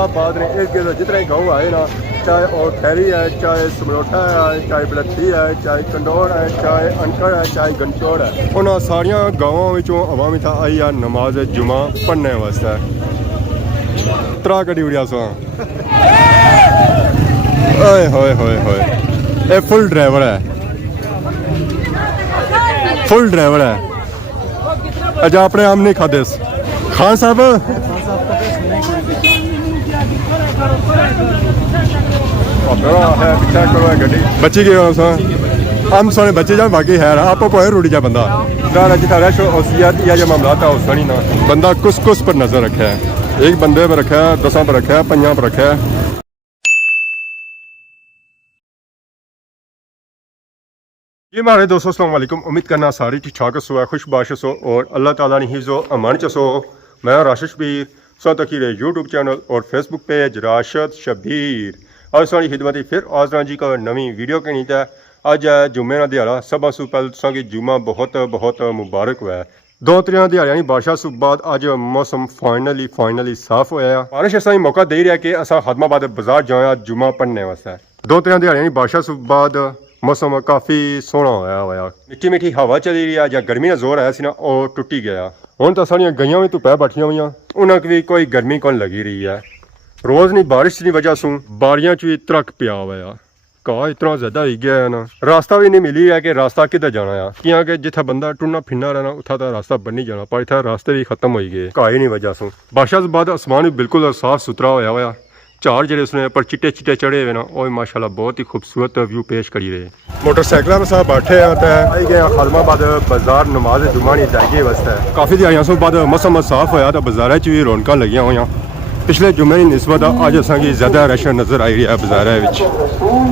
इस्लामाबाद ने इर्द गिर्द जितने गाँव आए ना, चाहे और खैरी है, चाहे समलोठा है, चाहे बलट्ठी है, चाहे कंडोर है, चाहे अनकड़ है, चाहे गंचौड़ है, उन्होंने सारिया गाँवों में अवाम इतना आई है नमाज जुमा पढ़ने वास्ते। त्रा कड़ी उड़िया सो ओए होए होए होए, ये फुल ड्राइवर है, फुल ड्राइवर है। अच्छा अपने आम नहीं खाते खान साहब बची गए हम सोने बच्चे जा बाकी है आप रोटी जा बंदा जितना रश या जो मामला था उस नहीं ना बंदा कुछ कुछ पर नजर रखा है, एक बंदे पर रखा है, 10 पर रखा है, 5 पर रखा है। जी हमारे दोस्तों अस्सलाम वालेकुम, उम्मीद करना सारी ठीक ठाक सो है, खुशबाश सो और अल्लाह ताला ने हिफ्ज़ो अमान च सो। मैं राशिद शबीर सो तकीर यूट्यूब चैनल और फेसबुक पेज राशिद शबीर आज सारी खिदमत फिर आजरा जी का नवी वीडियो के नीचे। अज है जुम्मे का दिहाड़ा, सब सू पहले तुसा जुम्मा बहुत बहुत मुबारक हुआ है। 2-3 दिहाड़ियां बारिशा सू बाद अज मौसम फाइनली साफ होया। बारिश असा मौका दे रहा कि असा खादमाबाद बाजार जाया जुम्मा पढ़ने वास्ते। 2-3 दिहाड़ियां बारिशा सू बाद मौसम काफ़ी सोहना होया, मिठी मिठी हवा चली रही है, या गर्मी का जोर आया सी ना वो टुटी गया। हुण तो सारियां गईयां भी धुप्पै बैठियां हुई, उन्हें भी कोई गर्मी कौन लगी रही है। रोज़ नहीं बारिश की वजह से बारियां च भी त्रक पिया हुआ, घाह इतना ज्यादा हो गया है ना, रास्ता भी नहीं मिली है कि रास्ता किधर जाना है, क्योंकि जिथे बंदा टुरना फिरना रहना उत्था तो रास्ता बनी जाना, पर इतना रास्ते भी खत्म हो गए घाह नहीं वजह से। बारिश के बाद आसमान भी बिल्कुल साफ सुथरा होया, झाड़ जो उसने पर चिट्टे चिट्टे चढ़े हुए ना, वो माशाल्लाह बहुत ही खूबसूरत व्यू पेश करी रहे। मोटरसाइकिल में सब बैठे हैं तो आई गए खादमाबाद बाजार नमाज जुम्मा नहीं जाएगी वास्ते। काफ़ी दिहाड़ियों से बाद मौसम साफ होया तो बाजार भी रौनक लगी हुई। पिछले जुम्मे की निस्बत अज असेंगी ज़्यादा रश नज़र आई रहा है बाजार।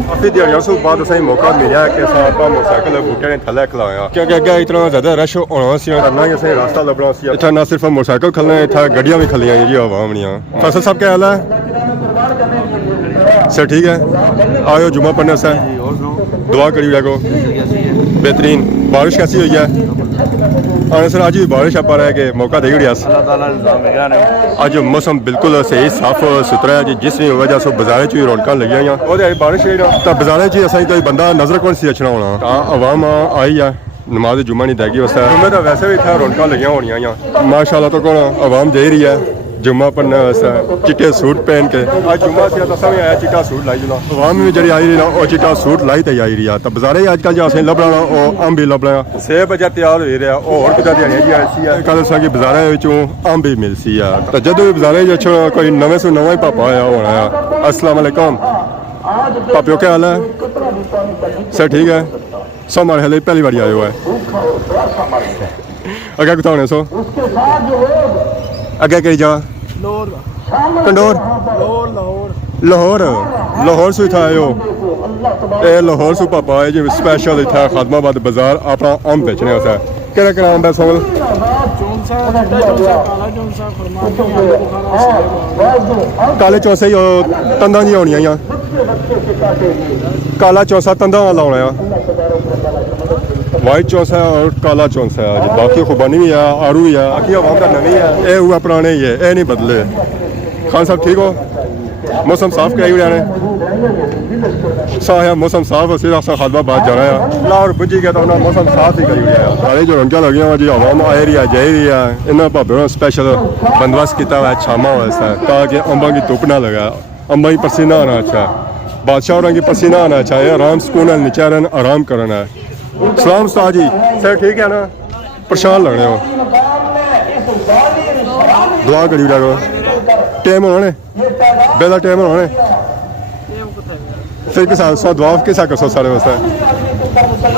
काफ़ी दिहाड़ियों से बाद असें मौका मिला कि मोटरसाइकिल बूटे ने थले खलाया, क्योंकि अगर इतना ज़्यादा रश होना करना ही असें रास्ता लभना सी। इतना ना सिर्फ मोटरसाइकिल खलने, इतना गड्डियां भी खलियां जी आवाम दियां। फैसल साहब क्या हाल है सर? ठीक है, आयो जुम्मा पढ़ने से दुआ करी को बेहतरीन। बारिश कैसी हुई है? हाँ सर, आज भी बारिश आप रहा है कि मौका दे दिया। आज मौसम बिल्कुल सही साफ सुथरा है जी, जिस वजह से बाजार भी रौनक लगी हुई। बारिश तो बाजार असा कोई बंदा नजर कौन सी अचना होना, आवाम आई है नमाज जुम्मा नहीं देगी वैसे। जुम्मे तो वैसे भी इतना रौनक लगी होनी माशाल्लाह। तो कौन आवाम जा रही है जुम्मा पढ़ने वास्ते चिट्टे सूट पहन के। आज जुम्मा से दसा भी आया चिट्टा सूट लाई जुना, आवाम भी जी आई रही ना वो चिट्टा सूट लाई तो आई रही है। तो बाजारे अजकल जो असें लभना वो अंब भी लभना, सेब अजा तैयार हो रहा और कितना दिहाड़ियां जी ऐसी है कल असा कि बाजारे अंब भी मिलसी है। तो जदों भी बाजारे कोई नवे से नवा ही पापा आया होना है। अस्सलाम वालेकुम पापियो, क्या हाल है सर? ठीक है, सो हमारे हाल पहली बार आए हुआ है। अगर कुछ होने सो अगे कही जा कंडोर लाहौर लाहौर से इतना आयो लाहौर से पापा आए जी स्पेशल इतना खादमाबाद बाजार अपना अंब बेचने वास्ते। केड़ा केड़ा अंब है सोल? काले चौसे तंदा दी होनी, काला चौसा तंदा वाला होना, वाइट चौसा है और काला चौसा है। बाकी खुबानी भी है, आरू भी है, आखिर आवाम का नवी है, ये हुआ पुराने ही है, ये नहीं बदले। खान साहब ठीक हो? मौसम साफ कराई हुआ है, मौसम साफ सिर्फ खादमाबाद जाना है लाहौर बुझी गया तो उन्होंने मौसम साफ ही करी हुई है। सारे जो रौनक लगी हुई जी आवाम आ रही है जा रही है। इन्होंने भाभे ने स्पेशल बंदोबस्त किया हुआ है छामा वास्ते ताकि अंबा की धुप ना लगा, अंबा की पसीना आना अच्छा है, बादशाह की पसीना आना अच्छा है, आराम सुकून नीचे रहना आराम करना है। सलाम उस्ताद जी, सर ठीक है ना? परेशान लगने हो, दुआ करी रहो। टाइम होने बेला टाइम होने फिर किसा सो दुआ किसा कर सो सारे वास्ते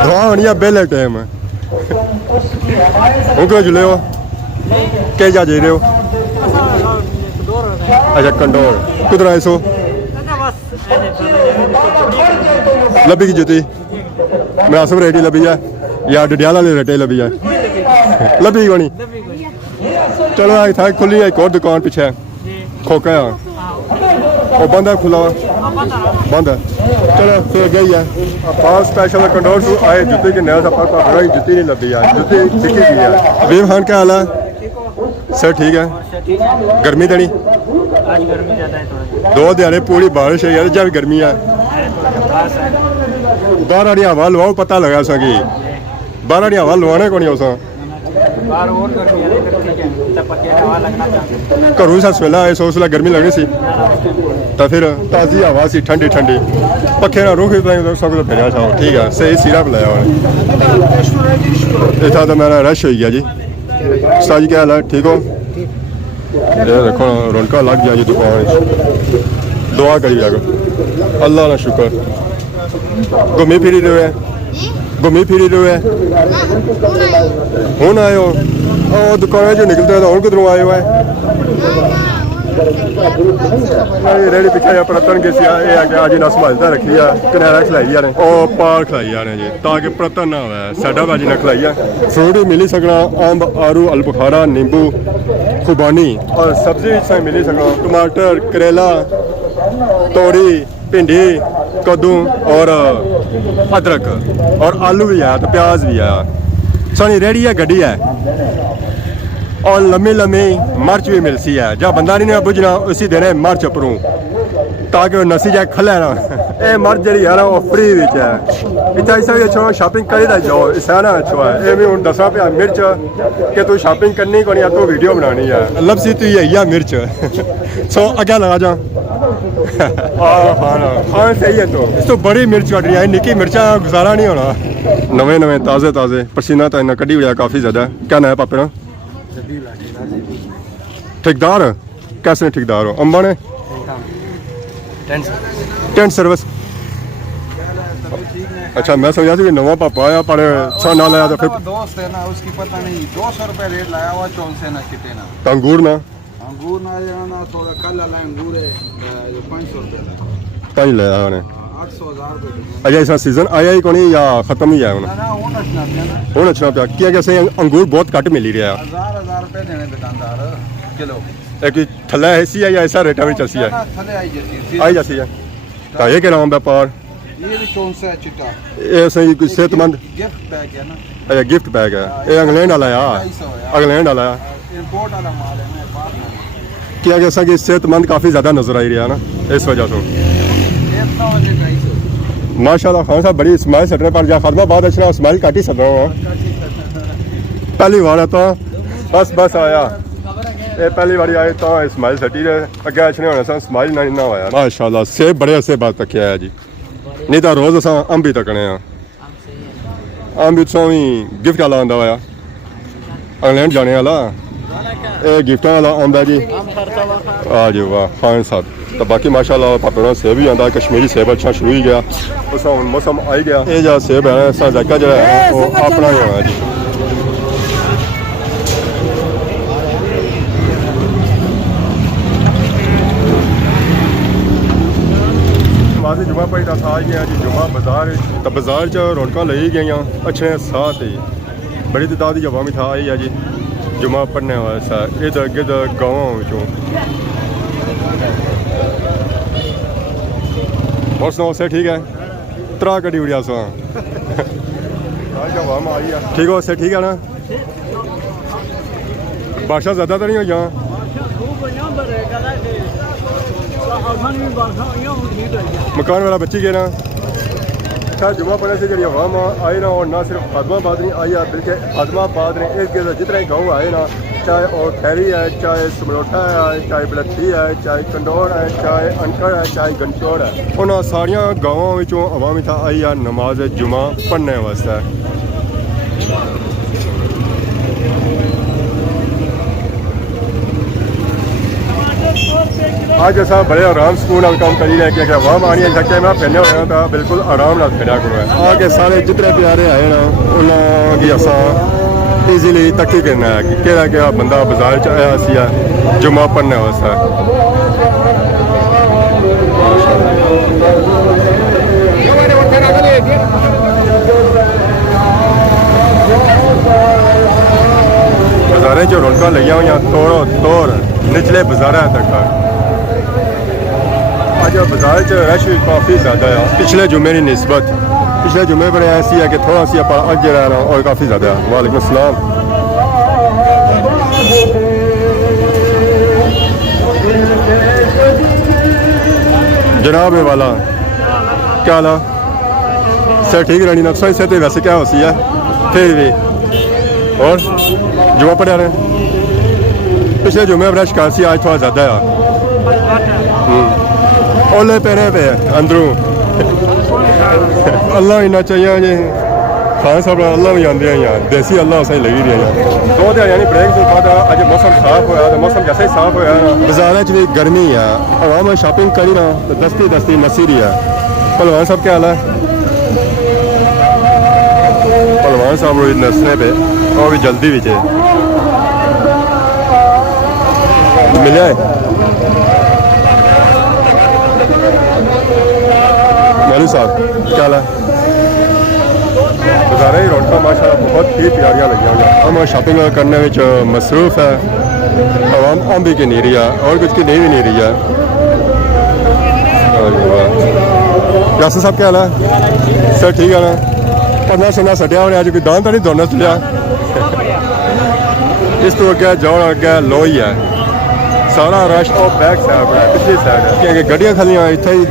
दुआ होनी है बेले टाइम। उनको जुले हो के जा रहे हो? अच्छा कंडोर कुदर आए सो लभी की जुती मुनासिब रेटी लभी है या डडियाल वाले रेटे लभी है? लभी कोनी। चलो आई था खुली एक और दुकान पीछे खोका है वो बंद है, खुला बंद है। चलो फिर गई है पाँच स्पेशल कंडोर से आए जुती के नया सफर पर जुती नहीं लगी है, जुती दिखी गई है। अबीर खान क्या हाल है सर? ठीक है, गर्मी तो नहीं आज गर्मी ज़्यादा है थोड़ा 2 ਦਿਹਾੜੇ ਪੂਰੀ ਬਾਰਿਸ਼ ਹੈ ਯਾਰ ਜਾਂ ਵੀ ਗਰਮੀ ਹੈ थोड़ा खास है ਬਾਹਰ ਵਾਲੀ ਹਵਾ ਲਵਾਓ ਪਤਾ ਲਗਾ ਸਕੀ ਬਾਹਰ ਵਾਲੀ ਹਵਾ ਲਵਾਣੇ ਕੋਣੀ ਉਸਾਂ बाहर और गर्मी है इधर ठीक है तब पत्ते हवा लगना चाहिए ਘਰੋਂ ਸਾ ਸਵੇਲਾ ਆਏ ਸੋਚ ਲਾ ਗਰਮੀ ਲੱਗਣੀ ਸੀ ਤਾਂ ਫਿਰ ਤਾਜ਼ੀ ਹਵਾ ਸੀ ਠੰਡੀ ਠੰਡੀ ਪੱਖੇ ਨਾਲ ਰੋਕੇ ਤਾਂ ਸਭ ਤੋਂ ਫਿਰਿਆ ਸਾਂ ਠੀਕ ਆ ਸਹੀ ਸਿਰਪ ਲਾਇਆ ਹੋਇਆ ਇਹ ਤਾਂ ਮੇਰਾ ਰਸ਼ ਹੋਈ ਗਿਆ ਜੀ ਸਾਜੀ ਕੀ ਹਾਲ ਹੈ ਠੀਕ ਹੋ ਇਹ ਦੇਖੋ ਰੌਣਕਾਂ ਲੱਗ ਗਿਆ ਜੀ ਦੁਕਾਨ ਵਿੱਚ ਦੁਆ ਕਰੀ ਜਾਗੋ ਅੱਲਾ ਦਾ ਸ਼ੁਕਰ ਘੁੰਮੀ ਫਿਰੀ ਰਹੇ ਘੁੰਮੀ ਫਿਰੀ ਰਹੇ ਹੁਣ ਆਏ ਹੋ ਉਹ ਦੁਕਾਨਾਂ ਚੋਂ ਨਿਕਲਦੇ ਤਾਂ ਹੁਣ ਕਿਧਰੋਂ ਆਏ ਹੋ ਰੇੜੀ ਪਿੱਛੇ ਆਪਣਾ ਤਨ ਕੇ ਸੀ ਇਹ ਆ ਕਿ ਅੱਜ ਨਾ ਸੰਭਾਲਦਾ ਰੱਖੀ ਆ ਕਿਨਾਰਾ ਖਲਾਈ ਜਾ ਰਹੇ ਉਹ ਪਾਲ ਖਲਾਈ ਜਾ ਰਹੇ ਜੀ ਤਾਂ ਕਿ ਪ੍ਰਤਨ ਨਾ ਹੋਵੇ ਸਾਡਾ ਬਾਜੀ ਨਾ ਖਲਾਈ ਆ ਫਰੂਟ ਵੀ ਮਿਲੀ ਸਕਣਾ ਅੰਬ ਆਰੂ ਅਲਬੁਖਾਰਾ ਨਿੰਬੂ खुबानी और सब्जी से मिली सको टमाटर करेला तोरी भिंडी कद्दू और अदरक और आलू भी है तो प्याज भी है सानी रेडी है गड्डी है और लम्बी लम्बी मिर्च भी मिलती है जब बंदा नहीं बुझना उसी देने मिर्च उपरों ताकि वो नसी जाए खले ना ये मिर्च जी है ना वो फ्री विच है इतना ऐसा भी अच्छा शॉपिंग करी जाओ इस ना अच्छा है ये भी हूँ दसा पे मिर्च कि तू शॉपिंग करनी को नहीं तू वीडियो बनानी है लफ्सी तू यही मिर्च सो अगे लगा जा हाँ सही है तो इस तो बड़ी मिर्च कट रही है निकी मिर्चा गुजारा नहीं होना नवे नवे ताज़े ताज़े पसीना तो इन्ना कड्डी हुआ काफ़ी ज़्यादा क्या ना है पापे ना ठेकेदार कैसे ठेकेदार हो अम्बा ने टेंट सर्विस अच्छा मैं समझा कि नवा पापा आया पर अच्छा ना लाया तो फिर दोस्त है ना उसकी पता नहीं 200 रुपए रेट लाया हुआ चौल से ना चिटे ना अंगूर ना ना थोड़ा कल वाला अंगूर है 500 रुपए कहीं लाया उन्हें 800,000 रुपए अच्छा इसका सीजन आया ही कोनी या खत्म ही है ना वो नचना पिया ना हूँ अच्छा पिया क्या कैसे अंगूर बहुत घट मिल ही रहा 1000 रुपए देने दुकानदार किलो एक थल्ला ऐसी है या ऐसा रेटा भी चलती है थले आई जैसी आई जैसी है तो ये क्या नाम व्यापार ये भी चौल से चिट्टा ये सही कुछ सेहतमंद गिफ्ट बैग है ना अच्छा गिफ्ट बैग है ये इंग्लैंड वाला है इंग्लैंड वाला है इंपोर्ट वाला माल है ना बाहर में क्या कैसा कि सेहतमंद काफ़ी ज़्यादा नजर आई रहा है ना इस वजह से माशाल्लाह खान साहब बड़ी स्माइल सटने पर जा खदमा बाद अच्छा स्माइल काट ही सक रहा हूँ पहली बार है तो बस आया ये पहली बार आए तो स्माइल सटी रहे अगे अच्छे होने से स्माइल ना होया माशाल्लाह सेब बड़े अच्छे बात तक है जी नहीं तो रोज़ असा अंब ही तकने अंब भी गिफ्ट वाला आंदा होया इंग्लैंड जाने वाला ये गिफ्ट वाला अंब है जी आ जी वाह खान साहब तो बाकी माशाल्लाह पापा सेब भी आंदा कश्मीरी सेब अच्छा शुरू ही गया उस मौसम आई गया ये जो सेब है जायका जो है वो अपना ही होना जी जुमा भाई दस आ गया जी जुमा बाजार तो बाजार च रौनक ली गई अच्छे साथ ही बड़ी तादाद की जगह में था आई है जी जुमा पढ़ने वास्ते इधर गिधर गाँव और सुनाओ से ठीक है त्रा कटी उड़िया सो ठीक हो से ठीक है ना बारिशा ज़्यादा तो नहीं हो यहाँ मकान वाला बच्ची गए ना अच्छा जुमा पड़ने से जी हवा आई ना और ना सिर्फ खादमाबाद नहीं आई है बल्कि खादमाबाद ने इर्द गिर्द जितने गाँव आए ना चाहे और खैरी है चाहे समलोटा है चाहे बलट्ठी है चाहे कंडौर है चाहे अनकड़ है चाहे गंचौर है उन्होंने सारिया गाँवों में अवामी था आई है नमाज जुमा पढ़ने वास्ते आज ऐसा बड़े आराम सुकून काम करी रहे कि अवाम आनी थके मैं फिरने होया तो बिल्कुल आराम नाल फिरा करो आके सारे जितने प्यारे आए ना उन्होंने असा ईजीली तकी करना है कि केड़ा बंदा बाजार च आया सी जुमा पढ़ने वास्ते बाजारे च रौनक लगिया हुई तोड़ो तोड़ निचले बाजारा तक आज बाजार च रश भी काफ़ी ज़्यादा है पिछले जुमे की निस्बत पिछले जुमे पर ऐसी है कि थोड़ा सी आप अज रह रहा और काफ़ी ज़्यादा है वालेकुम अस्सलाम जनाब वाला क्या हाल सर ठीक रहनी ना सही से वैसे क्या होती है फिर भी और जुआ पढ़ा रहे पिछले जुमे मेरा शिकार से आज थोड़ा ज़्यादा है ओले पैरे पे अंदरों अल्लाह इन्ना चाहिए जी खान साहब अल्लाह भी आते हैं यार देसी अल्लाह सही लगी रही है दो दिन यानी ब्रेक के बाद अज मौसम साफ होया तो मौसम जैसे ही साफ होया बाजार भी गर्मी है आवाम शॉपिंग करी ना तो दस्ती दस्ती नसी रही है पहलवान साहब क्या हाल है पहलवान साहब रोज नसने पे और भी जल्दी भी चे मिले मलू साहब क्या हाल है बाजार ही रौनक माशाल्लाह बहुत ही प्यारियां लगी हुई हम शॉपिंग करने में मसरूफ है आवाम आम भी की नहीं रही है और कुछ की नहीं भी नहीं रही है यासर साहब क्या हाल है सर ठीक है ना पढ़ना सुनना सटिया होने अज कोई दान तो नहीं दौड़ना चलिया इस तो अगे जाओ अगे लो ही है सारा रश और बैक साइड है पिछली साइड है क्योंकि गड्डियां खलियां इत्थे ही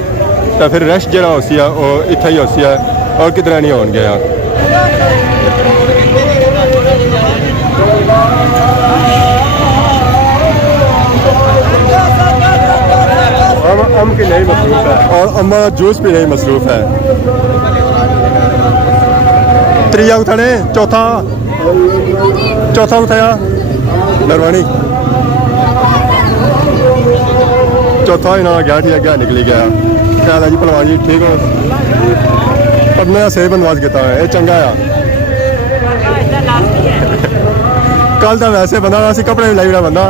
तो फिर रश जरा होसी है वो इत्थे ही होसी है और किधर नहीं हो गया अम की नहीं मसरूफ है और अम्मा जूस भी नहीं मसरूफ है त्रिया उठाने चौथा उठाया नरवानी चौथा ही ना गया ठीक है निकली गया क्या जी पहलवान जी ठीक हो पढ़ने का सही बंदवास किया है ये चंगा है कल तो वैसे बंदा वैसे कपड़े भी लगी रहा बंदा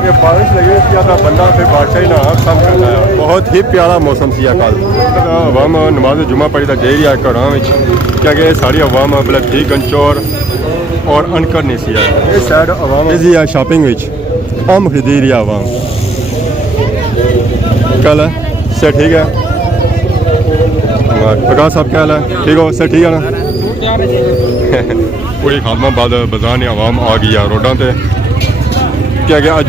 ये बारिश लगी इसलिए तो बंदा फिर बादशाह ही ना सब करता है बहुत ही प्यारा मौसम सी कल अवाम नमाज जुमा पढ़ी तो दे रही है घर क्योंकि सारी अवाम मतलब ठीक गंचौर और अनकर नहीं सी है इस साइड अवाम बिजी है शॉपिंग आम खरीदी रही है अवाम कल है सर ठीक है प्रकाश साहब क्या हाल है ठीक हो सर ठीक है ना पूरी खादमाबाद बाजार ने आवाम आ गई है रोडों पर क्या क्या आज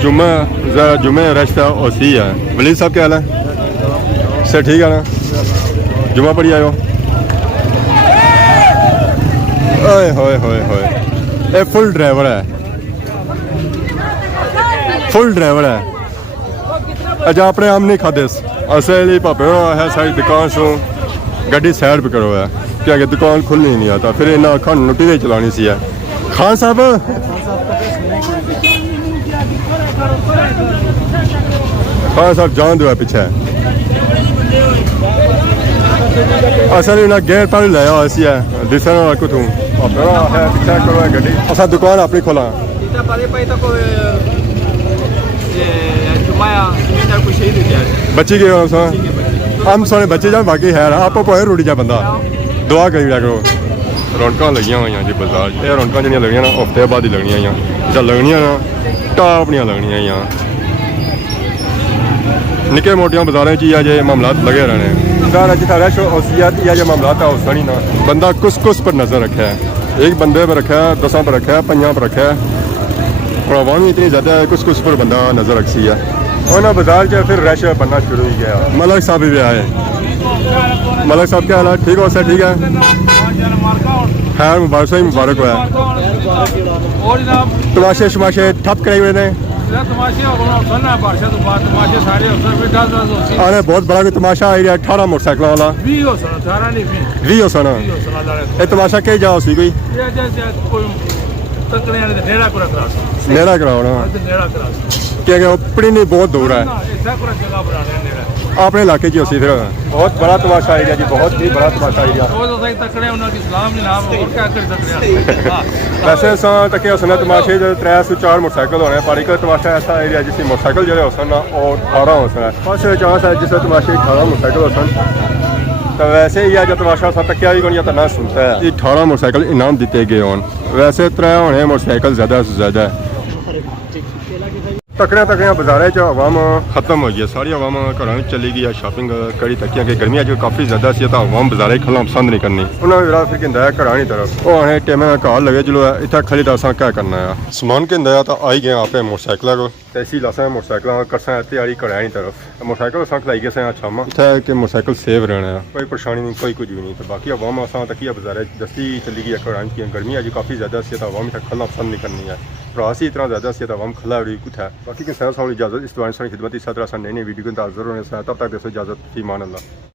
जुम्मे रश था उसी है वलीद साहब क्या हाल है सर ठीक है ना जुम्मा पढ़ी आयो ओए होए होए होए ये फुल ड्राइवर है अच्छा अपने आम नहीं खाते असली पापे है सारी दुकान सो गड्डी साइड पे करो है क्या कि दुकान खुलनी नहीं आता फिर इन्ना खान रोटी नहीं चलानी सी है खान साहब जान दो है पीछे असल इन्हें गेट पर लाया ऐसी है दिसन को तू है पीछे करो है गड्डी असा दुकान अपनी खोला बच्ची के हम सोने बच्चे जान बाकी है आप भावे रोटी जा बंदा दुआ करी लिया करो रौनक लगियां हुई जी बाजार ये रौनक जो लगियां ना हफ्ते बाद ही लगनिया जब लगनिया ना टाप नहीं लगनिया निके मोटिया बाजारों च अजे मामलात लगे रहने बाजार जितना रश औसियत ये मामलात है उस नहीं ना बंदा कुछ पर नज़र रखा है एक बंदे पर रखा है 10 पर रखा है 5 पर रखा है और आवाम इतनी ज़्यादा है कुछ पर बंदा नज़र रखी है और ना बाजार च फिर रश बनना शुरू हो गया मलक साहब भी आए मलक साहब क्या हाल है ठीक हो सर ठीक है खैर मुबारक हुआ तमाशे शमाशे ठप करे हुए ने अरे बहुत बड़ा भी तमाशा आई 18 मोटरसाइकिल वाला 20 सन ये तमाशा कहीं जाओ सी कोई नेड़ा कराओ क्या अपनी नहीं बहुत दूर है अपने इलाके च उसी फिर बहुत बड़ा तमाशा एरिया जी बहुत ही बड़ा तमाशा एरिया वैसे तक उसने तमाशे 3 से 4 मोटरसाइकिल होने पर एक तमाशा ऐसा एरिया जिसमें मोटरसाइकिल जो होसन ना और 18 होसन है बस चांस है जिस तमाशे 18 मोटरसाइकिल होसन तो वैसे ही है जो तमाशा तकिया भी या तो ना सुनता है 18 मोटरसाइकिल इनाम दिते गए होन वैसे 3 होने मोटरसाइकिल ज़्यादा से ज़्यादा तकड़ियां बाजारें च आवाम खत्म हो गई है, सारी आवाम घरों में चली गई है शॉपिंग करी तकियां कि गर्मियां जो काफ़ी ज़्यादा सी तो आवाम बाजारें खलना पसंद नहीं करनी। उन्होंने मेरा फिर कहता है घरां तरफ वो आने टेमें का घर लगे चलो इतना खली तो असा क्या करना है। समान कहता है तो आई गए आप मोटरसाइकिल को तैसी लासा मोटरसाइकिल करसा इतने वाली घरां तरफ मोटरसाइकिल असा खलाई गए शामा इतना कि मोटरसाइकिल सेव रहना है, कोई परेशानी नहीं कोई कुछ भी नहीं। तो बाकी आवाम असा तकिया बाजारे दस्ती चली गई है घरां की गर्मियां जो काफ़ी ज़्यादा सी तो आवाम इतना खलना पसंद नहीं करनी है। प्रासी इतना ज़्यादा सी तो आवाम खला रही कुछ है। बाकी कि सारी इजाज़त इस दौरान खिदमत इस तरह नई नई वीडियो के अंदाज़ जरूर होने तब तक दोस्तों इजाज़त ईमान अल्लाह।